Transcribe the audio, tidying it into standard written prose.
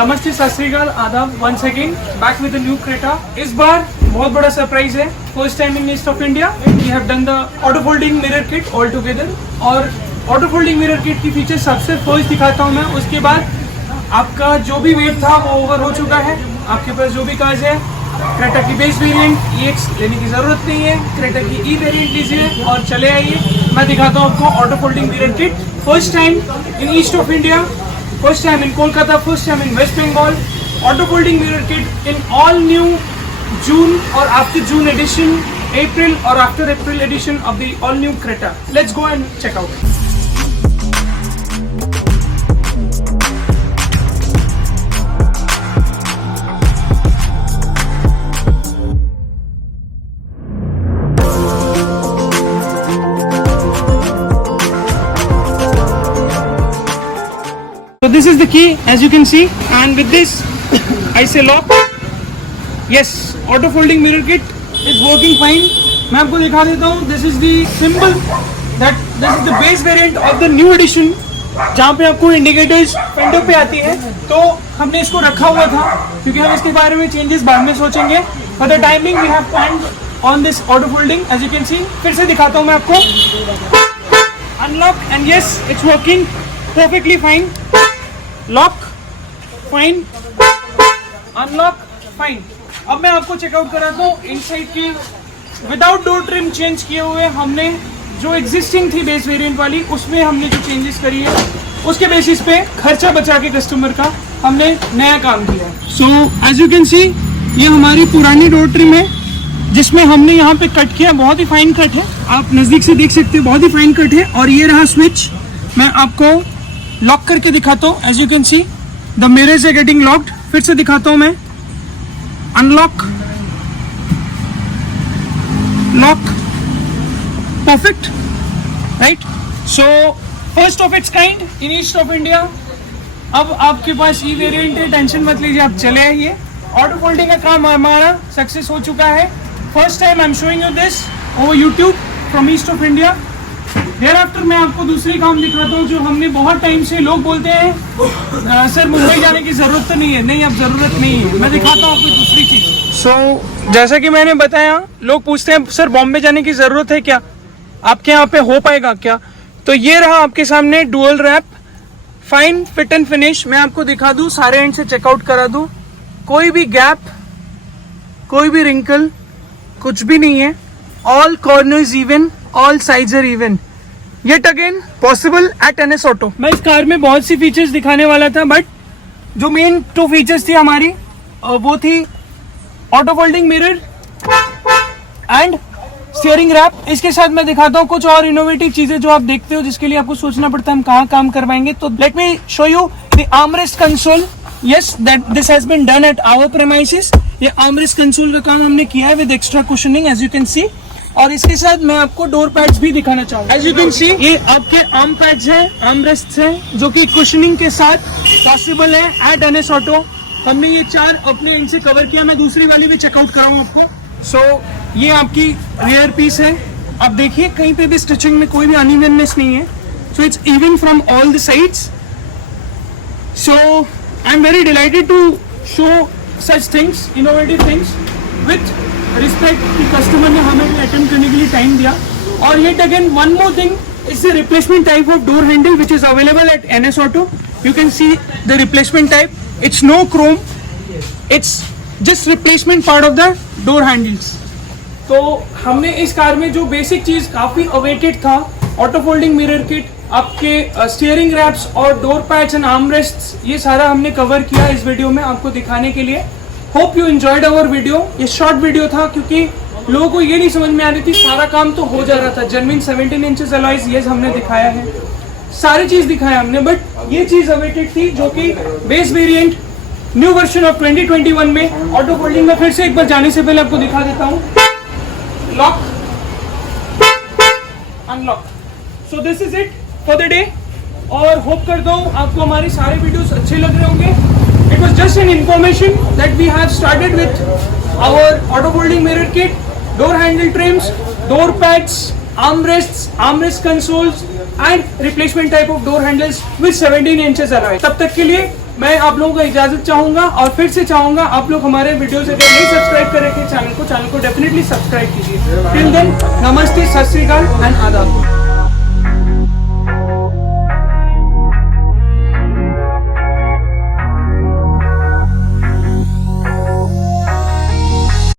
नमस्ते, सत श्री अकाल, आदाब। Once again back with the new Creta. इस बार बहुत बड़ा सरप्राइज है। First time in east of India we have done the auto folding mirror kit all together. और ऑटो फोल्डिंग मिरर किट की फीचर सबसे फर्स्ट दिखाता हूँ मैं। उसके बाद आपका जो भी वेट था वो ओवर हो चुका है। आपके पास जो भी कार्स है, क्रेटा की बेस वेरिएंट EX लेने की जरूरत नहीं है, क्रेटा की ई वेरिएंट लीजिए और चले आइए। मैं दिखाता हूँ आपको auto folding mirror kit. First time in east of India, first time in Kolkata, first time in West Bengal, auto folding mirror kit in all new June or after June edition, April or after April edition of the all new Creta. Let's go and check out. So this is the key, as you can see, and with this I say lock. Yes, auto folding mirror kit is working fine. मैं आपको दिखा देता हूँ. This is the symbol that this is the base variant of the new edition, जहाँ पे आपको indicators fender पे आती है. तो हमने इसको रखा हुआ था क्योंकि हम इसके बारे में चेंजेस बाद में सोचेंगे. For the timing we have planned on this auto folding, as you can see. फिर से दिखाता हूँ मैं आपको. Unlock and yes, it's working perfectly fine. Lock fine, unlock fine. अब मैं आपको चेकआउट कराता हूँ इनसाइड की. विदाउट डोर ट्रिम चेंज किए हुए हमने जो एग्जिस्टिंग थी बेस वेरिएंट वाली, उसमें हमने जो चेंजेस करी है उसके बेसिस पे खर्चा बचा के कस्टमर का हमने नया काम किया है. So as you can see, ये हमारी पुरानी डोर ट्रिम है जिसमें हमने यहाँ पे कट किया. बहुत ही फाइन कट है, आप नजदीक से देख सकते हो. बहुत ही फाइन कट है. और ये रहा स्विच. मैं आपको लॉक करके दिखाता हूँ. As you can see the mirrors are getting locked. फिर से दिखाता हूँ मैं. Unlock, lock, perfect, right. So first of it's kind in east of India. अब आपके पास ई वेरिएंट है, टेंशन मत लीजिए, आप चले आइए. ऑटो फोल्डिंग का काम हमारा सक्सेस हो चुका है. First time I am showing you this over YouTube from east of India. Thereafter मैं आपको दूसरी काम दिखाता हूँ जो हमने बहुत टाइम से. लोग बोलते हैं सर मुंबई जाने की जरूरत तो नहीं है. नहीं, अब जरूरत नहीं है. मैं दिखाता हूँ आपको दूसरी चीज. सो जैसा कि मैंने बताया, लोग पूछते हैं सर बॉम्बे जाने की जरूरत है क्या, आपके यहाँ पे हो पाएगा क्या. तो ये रहा आपके सामने dual wrap, fine fit and finish. मैं आपको दिखा दूं, सारे एंड से चेकआउट करा दूं. कोई भी गैप, कोई भी रिंकल, कुछ भी नहीं है. All corners even, all sides are even. Yet again possible at NS Auto. मैं इस कार में बहुत सी फीचर्स दिखाने वाला था, बट जो मेन 2 फीचर्स थी हमारी वो थी auto folding mirror and steering wrap. इसके साथ मैं दिखाता हूँ कुछ और इनोवेटिव चीजें जो आप देखते हो, जिसके लिए आपको सोचना पड़ता है हम कहाँ काम करवाएंगे. तो let me show you the armrest console. Yes, that this has been done at our premises. ये आर्मरेस्ट कंसोल का काम हमने किया है with extra cushioning, as you can see. और इसके साथ मैं आपको डोर पैड्स भी दिखाना चाहूंगा. एज यू कैन सी, ये आपके आर्म पैड्स हैं, आर्म रेस्ट्स हैं, जो कि कुशनिंग के साथ पॉसिबल है एट NS ऑटो. हमने ये 4 अपने एंड से कवर किया. मैं दूसरी वाली भी चेकआउट कराऊंगा आपको. सो ये आपकी रियर पीस है. आप देखिए कहीं पे भी स्टिचिंग में कोई भी अनइवननेस नहीं है. So it's even from all the sides. So I am very delighted to show such things, innovative things with respect कि कस्टमर ने हमें अटेम्प्ट करने के लिए टाइम दिया. और yet again one more thing is the replacement type of door handle which is available at NS auto. You can see the replacement type. It's no chrome, it's just replacement part of the door handles. तो हमने इस car में जो basic चीज काफी awaited था, auto folding mirror kit, आपके steering raps और डोर पैड्स एंड आर्मरेस्ट्स, ये सारा हमने कवर किया इस वीडियो में आपको दिखाने के लिए. Hope you enjoyed our video. ये शॉर्ट वीडियो था क्योंकि लोगों को ये नहीं समझ में आ रही थी. सारा काम तो हो जा रहा था. जेन्युइन 17 इंचेस अलॉयज ये हमने दिखाया है, सारी चीज दिखाया हमने. बट ये चीज अवेटेड थी जो कि base variant new version of 2021 में ऑटो फोल्डिंग में. फिर से एक बार जाने से पहले आपको दिखा देता हूँ. Lock, unlock. So this is it for the day. और होप करता हूँ आपको हमारे सारे वीडियोस अच्छे लग रहे होंगे. It was just an information that we have started with our auto folding mirror kit, door handle trims, door pads, armrest consoles and replacement type of door handles with 17 inches alloy. तब तक के लिए मैं आप लोगों को इजाजत चाहूंगा और फिर से चाहूंगा आप लोग हमारे वीडियोस अगर नहीं सब्सक्राइब करेंगे चैनल को डेफिनेटली सब्सक्राइब कीजिए। टिल देन नमस्ते, सत श्री अकाल एंड आदाब।